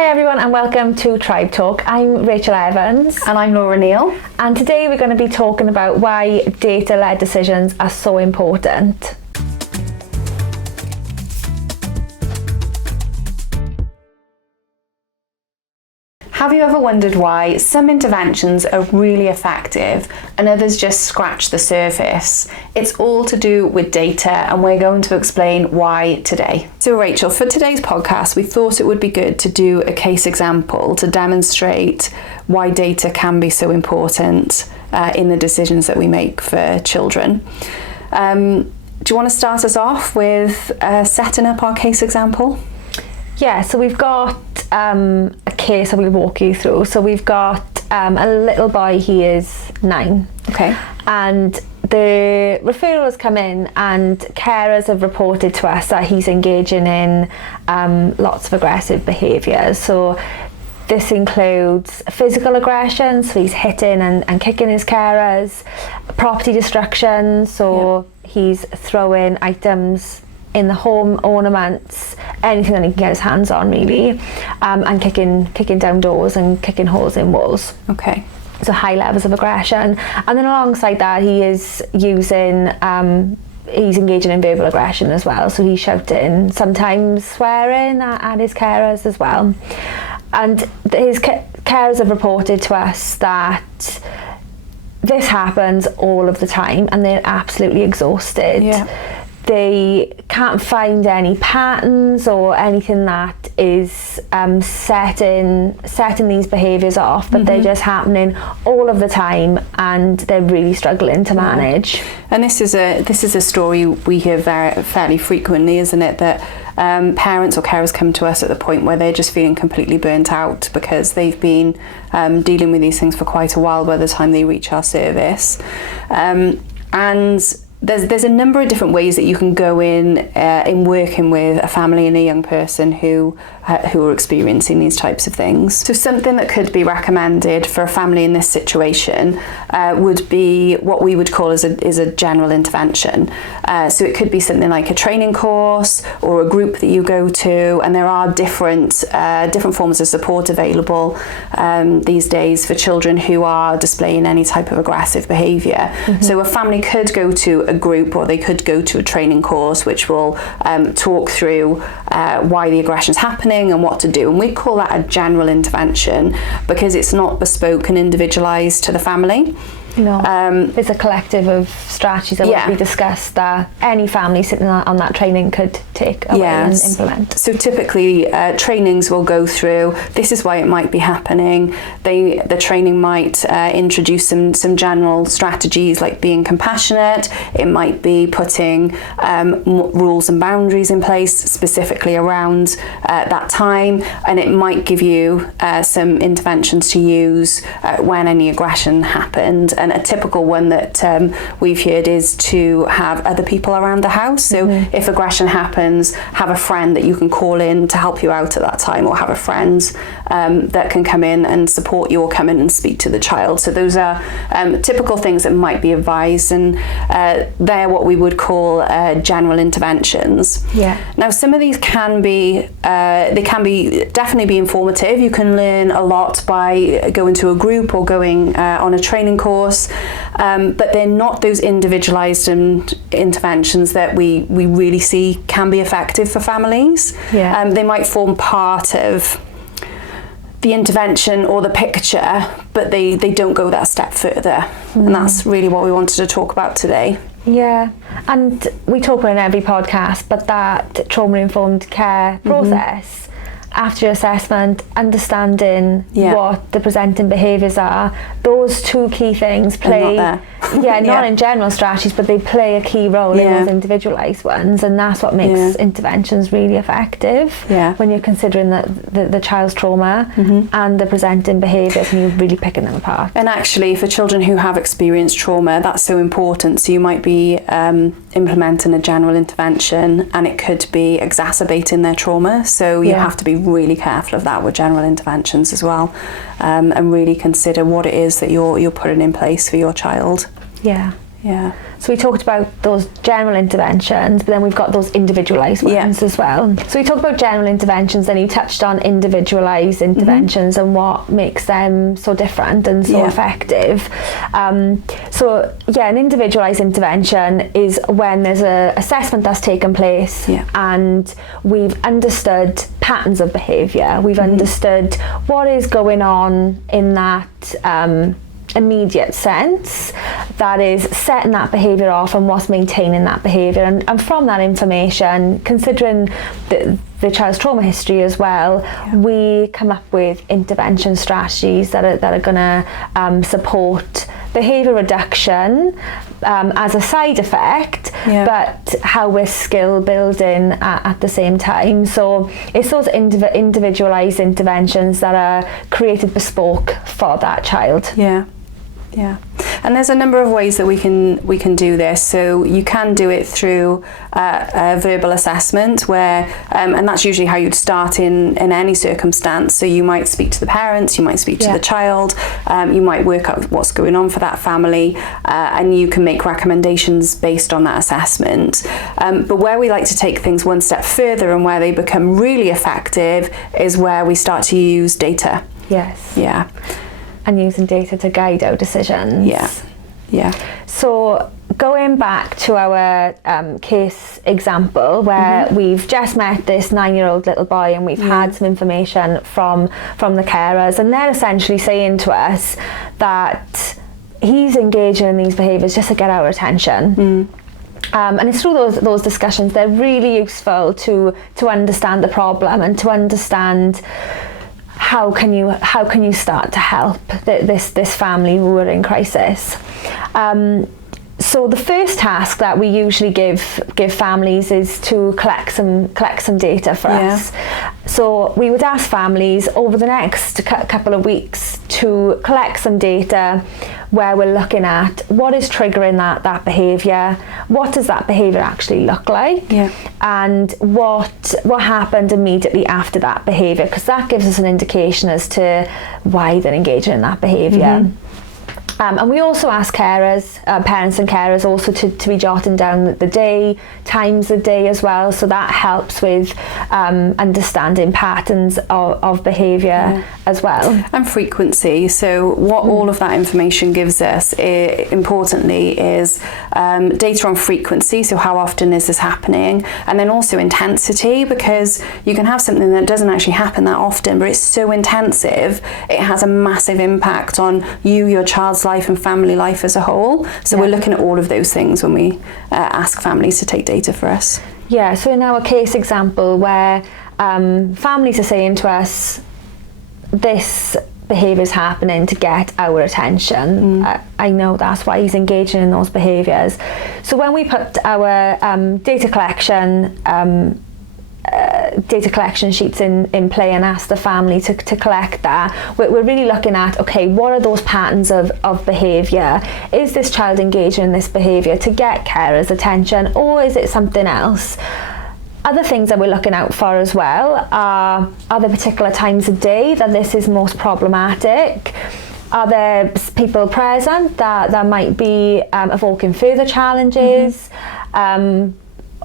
Hi everyone and welcome to Tribe Talk. I'm Rachel Evans. And I'm Laura Neal. And today we're going to be talking about why data-led decisions are so important. Have you ever wondered why some interventions are really effective and others just scratch the surface? It's all to do with data, and we're going to explain why today. So Rachel, for today's podcast, we thought it would be good to do a case example to demonstrate why data can be so important in the decisions that we make for children. Do you want to start us off with setting up our case example? Yeah, so we've got a case that we'll walk you through. So we've got a little boy, he is 9. Okay. And the referrals come in and carers have reported to us that he's engaging in lots of aggressive behaviours. So this includes physical aggression, so he's hitting and kicking his carers, property destruction, so he's throwing items in the home, ornaments, anything that he can get his hands on really, and kicking down doors and kicking holes in walls. Okay. So high levels of aggression. And then alongside that he is using, he's engaging in verbal aggression as well. So he's shouting, sometimes swearing at his carers as well. And his carers have reported to us that this happens all of the time and they're absolutely exhausted. Yeah. They can't find any patterns or anything that is setting these behaviours off, but they're just happening all of the time and they're really struggling to manage. And this is a story we hear fairly frequently, isn't it? That parents or carers come to us at the point where they're just feeling completely burnt out because they've been dealing with these things for quite a while by the time they reach our service. And there's a number of different ways that you can go in working with a family and a young person who are experiencing these types of things. So something that could be recommended for a family in this situation would be what we would call is a general intervention. So it could be something like a training course or a group that you go to, and there are different forms of support available these days for children who are displaying any type of aggressive behaviour. So a family could go to a group or they could go to a training course which will talk through why the aggression's happening and what to do, and we call that a general intervention because it's not bespoke and individualised to the family. No, it's a collective of strategies that we discussed that any family sitting on that training could take away and implement. So typically trainings will go through, this is why it might be happening. The training might introduce some general strategies like being compassionate. It might be putting rules and boundaries in place specifically around that time, and it might give you some interventions to use when any aggression happened. And a typical one that we've heard is to have other people around the house. So if aggression happens, have a friend that you can call in to help you out at that time, or have a friend that can come in and support you or come in and speak to the child. So those are typical things that might be advised, and they're what we would call general interventions. Yeah. Now some of these can be definitely be informative. You can learn a lot by going to a group or going on a training course. But they're not those individualised interventions that we really see can be effective for families. Yeah. They might form part of the intervention or the picture, but they don't go that step further. And that's really what we wanted to talk about today. Yeah, and we talk about it in every podcast, but that trauma-informed care process, after assessment, understanding what the presenting behaviours are, those two key things play, not in general strategies, but they play a key role in those individualised ones, and that's what makes interventions really effective when you're considering the child's trauma and the presenting behaviours and you're really picking them apart. And actually for children who have experienced trauma, that's so important. So you might be implementing a general intervention and it could be exacerbating their trauma, so you have to be really careful of that with general interventions as well, and really consider what it is that you're putting in place for your child. Yeah. Yeah. So we talked about those general interventions, but then we've got those individualised ones as well. So we talked about general interventions, then you touched on individualised interventions and what makes them so different and so effective. So an individualised intervention is when there's an assessment that's taken place and we've understood patterns of behaviour, we've understood what is going on in that immediate sense that is setting that behaviour off and what's maintaining that behaviour, and from that information, considering the child's trauma history as well, we come up with intervention strategies that are going to support behaviour reduction as a side effect, but how we're skill building at the same time. So it's those individualised interventions that are created bespoke for that child. Yeah, and there's a number of ways that we can do this. So you can do it through a verbal assessment, where and that's usually how you'd start in any circumstance. So you might speak to the parents, you might speak to the child, you might work out what's going on for that family, and you can make recommendations based on that assessment. But where we like to take things one step further and where they become really effective is where we start to use data. Yes. Yeah. And using data to guide our decisions. Yeah. So going back to our case example where we've just met this 9-year-old little boy and we've had some information from the carers, and they're essentially saying to us that he's engaging in these behaviours just to get our attention. And it's through those discussions they're really useful to understand the problem and to understand how can you start to help this family who are in crisis. So the first task that we usually give families is to collect some data for us. So we would ask families over the next couple of weeks to collect some data where we're looking at what is triggering that behaviour, what does that behaviour actually look like, and what happened immediately after that behaviour, because that gives us an indication as to why they're engaging in that behaviour. And we also ask carers, parents and carers also to be jotting down the day, times of day as well, so that helps with understanding patterns of behaviour as well. And frequency. So what all of that information gives us, importantly, is data on frequency, so how often is this happening, and then also intensity, because you can have something that doesn't actually happen that often, but it's so intensive, it has a massive impact on you, your child's life and family life as a whole. So we're looking at all of those things when we ask families to take data for us. Yeah, so in our case example where families are saying to us, this behaviour is happening to get our attention. I know that's why he's engaging in those behaviours. So when we put our data collection sheets in play and ask the family to collect that, we're really looking at, okay, what are those patterns of behaviour? Is this child engaging in this behaviour to get carers' attention, or is it something else? Other things that we're looking out for as well are there particular times of day that this is most problematic? Are there people present that might be evoking further challenges?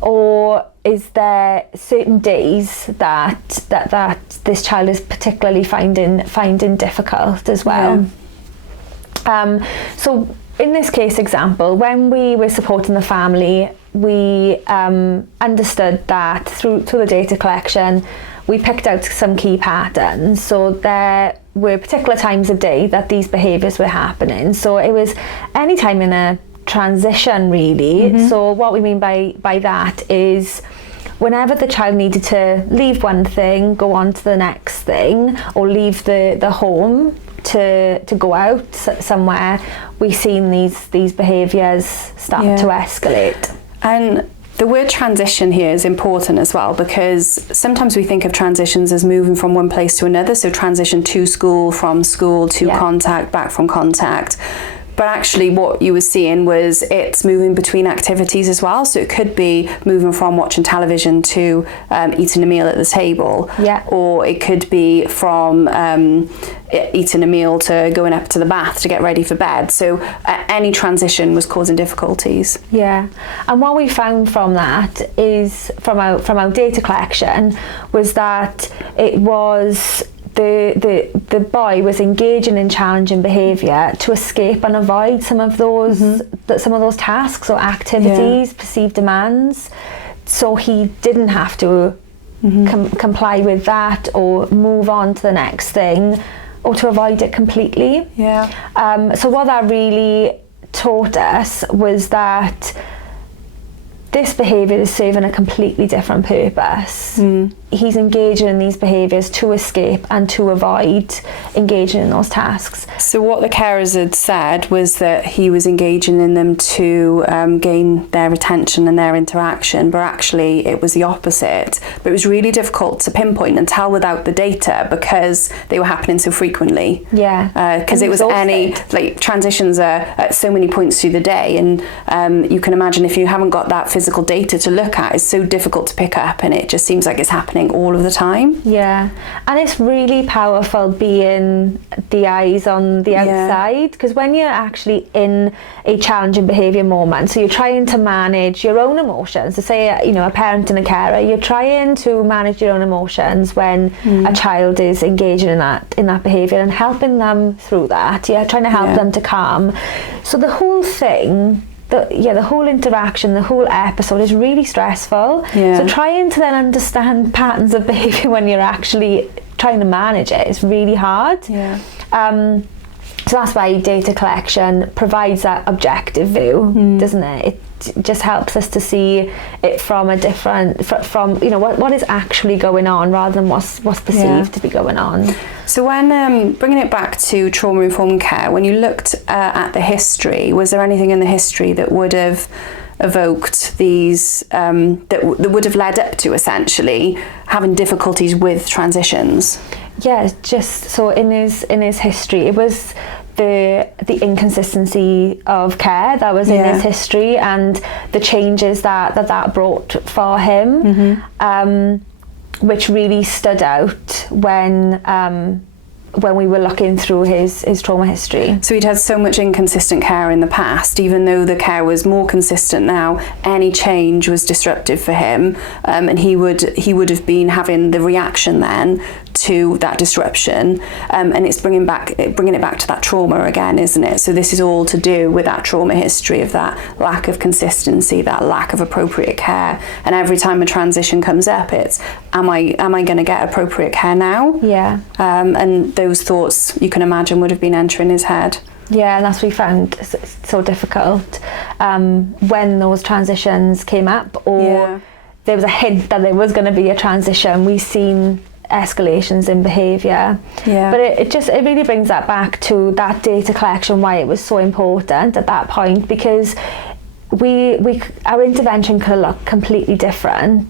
Or is there certain days that this child is particularly finding difficult as well? So in this case example, when we were supporting the family, we understood that through the data collection, we picked out some key patterns. So there were particular times of day that these behaviours were happening. So it was any time in a transition, really. So what we mean by that is whenever the child needed to leave one thing, go on to the next thing, or leave the home to go out somewhere, we've seen these behaviours start to escalate. And the word transition here is important as well, because sometimes we think of transitions as moving from one place to another, so transition to school, from school to contact, back from contact. But actually what you were seeing was it's moving between activities as well. So it could be moving from watching television to eating a meal at the table. Yeah. Or it could be from eating a meal to going up to the bath to get ready for bed. So any transition was causing difficulties. Yeah. And what we found from that is, from our data collection, was that it was the boy was engaging in challenging behaviour to escape and avoid some of those tasks or activities, perceived demands, so he didn't have to comply with that or move on to the next thing or to avoid it completely. So what that really taught us was that this behaviour is serving a completely different purpose. He's engaging in these behaviours to escape and to avoid engaging in those tasks. So what the carers had said was that he was engaging in them to gain their attention and their interaction, but actually it was the opposite. But it was really difficult to pinpoint and tell without the data because they were happening so frequently. Because it was transitions are at so many points through the day, and you can imagine if you haven't got that physical data to look at, it's so difficult to pick up, and it just seems like it's happening all of the time. And it's really powerful being the eyes on the outside, because when you're actually in a challenging behaviour moment, so you're trying to manage your own emotions, so say a parent and a carer, you're trying to manage your own emotions when a child is engaging in that behaviour and helping them through that, trying to help them to calm. So the whole thing, the whole interaction, the whole episode is really stressful. So trying to then understand patterns of behaviour when you're actually trying to manage it is really hard. So that's why data collection provides that objective view, doesn't it? It just helps us to see it from a different, from what is actually going on rather than what's perceived to be going on. So when bringing it back to trauma-informed care, when you looked at the history, was there anything in the history that would have evoked these, that would have led up to essentially having difficulties with transitions? Yeah, just so in his history, it was the inconsistency of care that was in his history and the changes that brought for him, which really stood out when we were looking through his trauma history. So he'd had so much inconsistent care in the past, even though the care was more consistent now, any change was disruptive for him, and he would have been having the reaction then to that disruption, and it's bringing it back to that trauma again, isn't it? So this is all to do with that trauma history of that lack of consistency, that lack of appropriate care, and every time a transition comes up, it's am I going to get appropriate care now? And those thoughts, you can imagine, would have been entering his head. Yeah, and that's what we found so difficult when those transitions came up, or there was a hint that there was going to be a transition. We've seen escalations in behaviour, but it really brings that back to that data collection, why it was so important at that point, because our intervention could look completely different,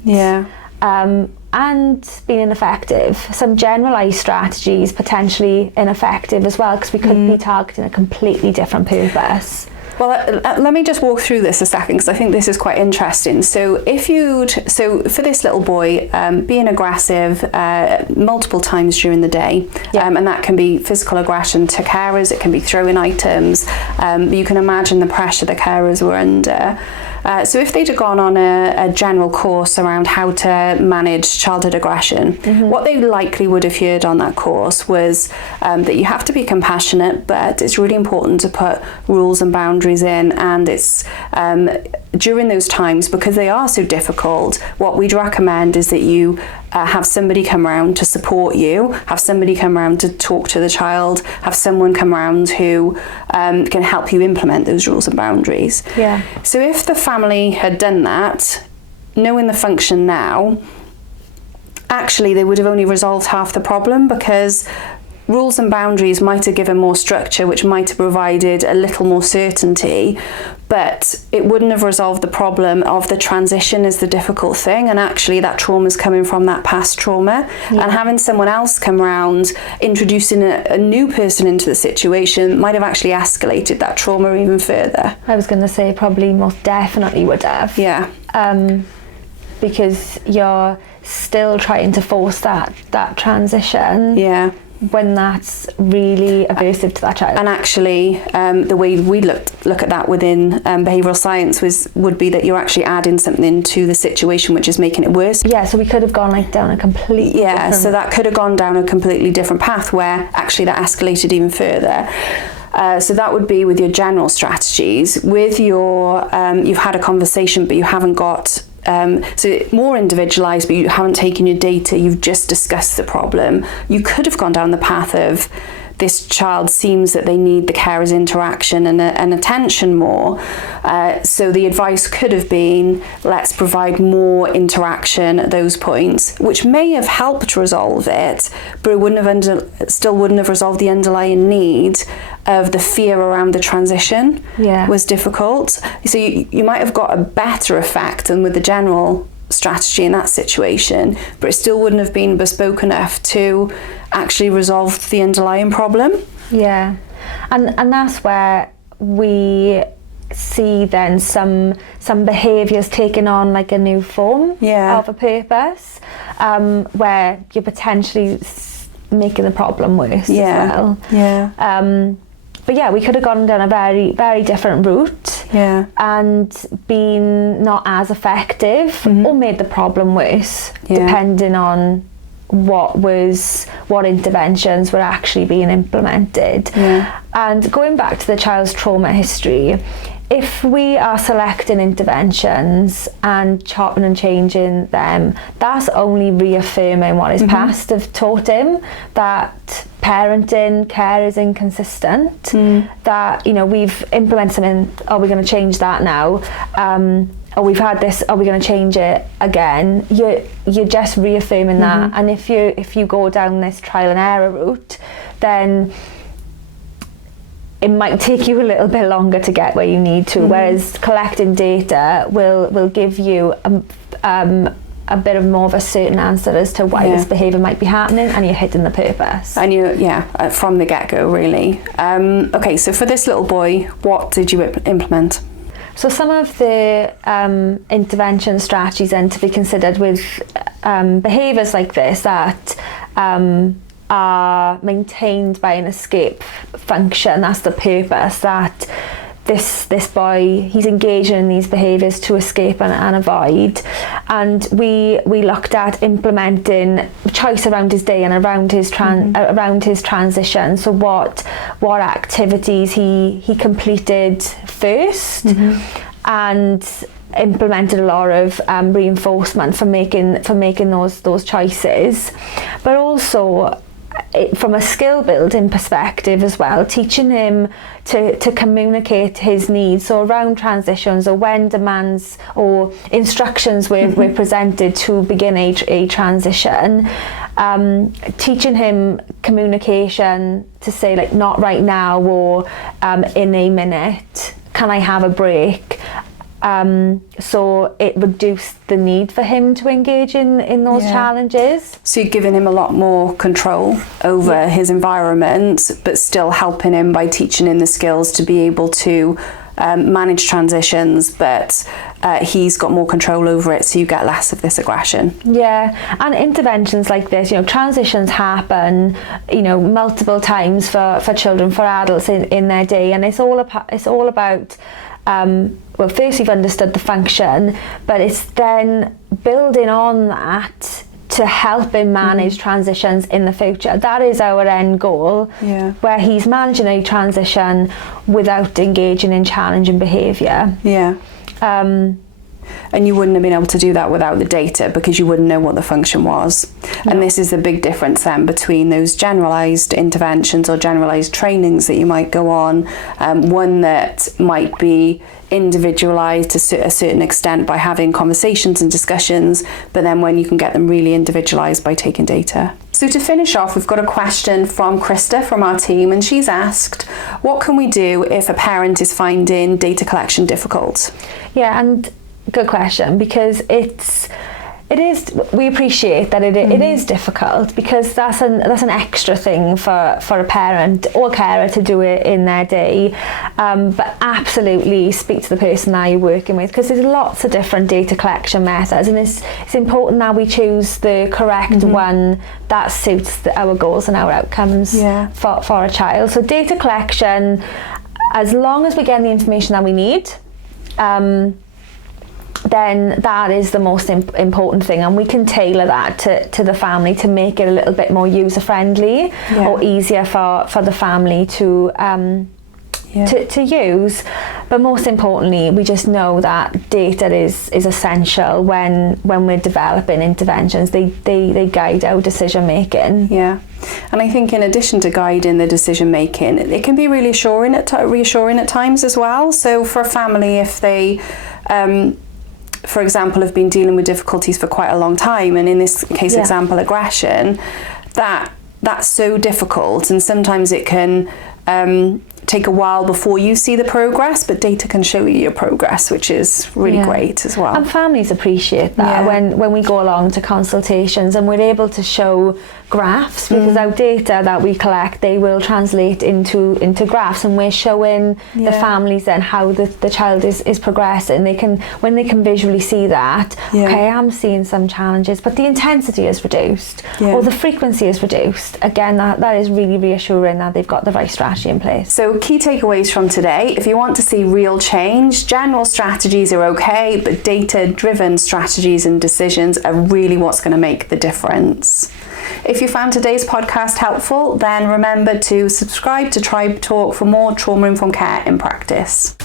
and being ineffective. Some generalised strategies potentially ineffective as well, because we could be targeting a completely different purpose. Well, let me just walk through this a second, because I think this is quite interesting. So for this little boy, being aggressive multiple times during the day, and that can be physical aggression to carers, it can be throwing items, you can imagine the pressure the carers were under. So if they'd have gone on a general course around how to manage childhood aggression, what they likely would have heard on that course was that you have to be compassionate, but it's really important to put rules and boundaries in, and it's during those times, because they are so difficult, what we'd recommend is that you have somebody come around to support you, have somebody come around to talk to the child, have someone come around who can help you implement those rules and boundaries. So if the family had done that, knowing the function now, actually they would have only resolved half the problem, because rules and boundaries might have given more structure, which might have provided a little more certainty, but it wouldn't have resolved the problem of the transition is the difficult thing, and actually that trauma is coming from that past trauma. And having someone else come around, introducing a new person into the situation, might have actually escalated that trauma even further. I was going to say probably most definitely would have. Yeah. Because you're still trying to force that transition. Yeah. When that's really aversive to that child. And actually, the way we look at that within behavioural science would be that you're actually adding something to the situation which is making it worse. Yeah, so we could have gone down a completely different... so that could have gone down a completely different path where actually that escalated even further. So that would be with your general strategies. With your, you've had a conversation but you haven't got... so more individualised, but you haven't taken your data, you've just discussed the problem. You could have gone down the path of this child seems that they need the carer's interaction and attention more. So the advice could have been, let's provide more interaction at those points, which may have helped resolve it, but it still wouldn't have resolved the underlying need of the fear around the transition. Was difficult. So you might have got a better effect than with the general strategy in that situation, but it still wouldn't have been bespoke enough to actually resolve the underlying problem. Yeah, and that's where we see then some behaviours taking on like a new form of a purpose, where you're potentially making the problem worse as well. But yeah, we could have gone down a very, very different route and been not as effective or made the problem worse, depending on what interventions were actually being implemented. And going back to the child's trauma history, if we are selecting interventions and chopping and changing them, that's only reaffirming what his past have taught him, that parenting, care is inconsistent, that, you know, we've implemented something, are we going to change that now? Or we've had this, are we going to change it again? You're just reaffirming that. And if you go down this trial and error route, then it might take you a little bit longer to get where you need to, whereas collecting data will give you a bit of more of a certain answer as to why this behaviour might be happening, and you're hitting the purpose. And from the get-go, really. Okay, so for this little boy, what did you implement? So some of the intervention strategies then to be considered with behaviours like this that are maintained by an escape function. That's the purpose, that this boy, he's engaging in these behaviours to escape and avoid. And we looked at implementing choice around his day and around his transition. So what activities he completed first, and implemented a lot of reinforcement for making those choices, but also from a skill building perspective as well, teaching him to communicate his needs. So around transitions, or when demands or instructions were presented to begin a transition, teaching him communication to say, like, not right now, or in a minute, can I have a break? So it reduced the need for him to engage in those challenges. So you're giving him a lot more control over his environment, but still helping him by teaching him the skills to be able to manage transitions, but he's got more control over it, so you get less of this aggression. Yeah, and interventions like this, you know, transitions happen, you know, multiple times for children, for adults in their day, and it's all about well, first we've understood the function, but it's then building on that to help him manage transitions in the future. That is our end goal, where he's managing a transition without engaging in challenging behaviour. And you wouldn't have been able to do that without the data, because you wouldn't know what the function was. And this is the big difference then between those generalised interventions or generalised trainings that you might go on, one that might be individualised to a certain extent by having conversations and discussions, but then when you can get them really individualised by taking data. So to finish off, we've got a question from Krista from our team, and she's asked, what can we do if a parent is finding data collection difficult? Yeah, and good question, because we appreciate that it is difficult, because that's an extra thing for a parent or carer to do it in their day, but absolutely speak to the person that you're working with, because there's lots of different data collection methods, and it's important that we choose the correct one that suits our goals and our outcomes for a child. So data collection, as long as we get the information that we need, then that is the most important thing, and we can tailor that to the family to make it a little bit more user friendly or easier for the family to use. But most importantly, we just know that data is essential when we're developing interventions. They guide our decision making. Yeah. And I think in addition to guiding the decision making, it can be really reassuring at times as well. So for a family, if they for example, have been dealing with difficulties for quite a long time, and in this case example, aggression, that's so difficult, and sometimes it can take a while before you see the progress, but data can show you your progress, which is really great as well. And families appreciate that when we go along to consultations and we're able to show graphs, because our data that we collect, they will translate into graphs, and we're showing the families then how the child is progressing. When they can visually see that, okay, I'm seeing some challenges, but the intensity is reduced or the frequency is reduced. Again, that is really reassuring that they've got the right strategy in place. So key takeaways from today: if you want to see real change, general strategies are okay, but data-driven strategies and decisions are really what's going to make the difference. If you found today's podcast helpful, then remember to subscribe to Tribe Talk for more trauma-informed care in practice.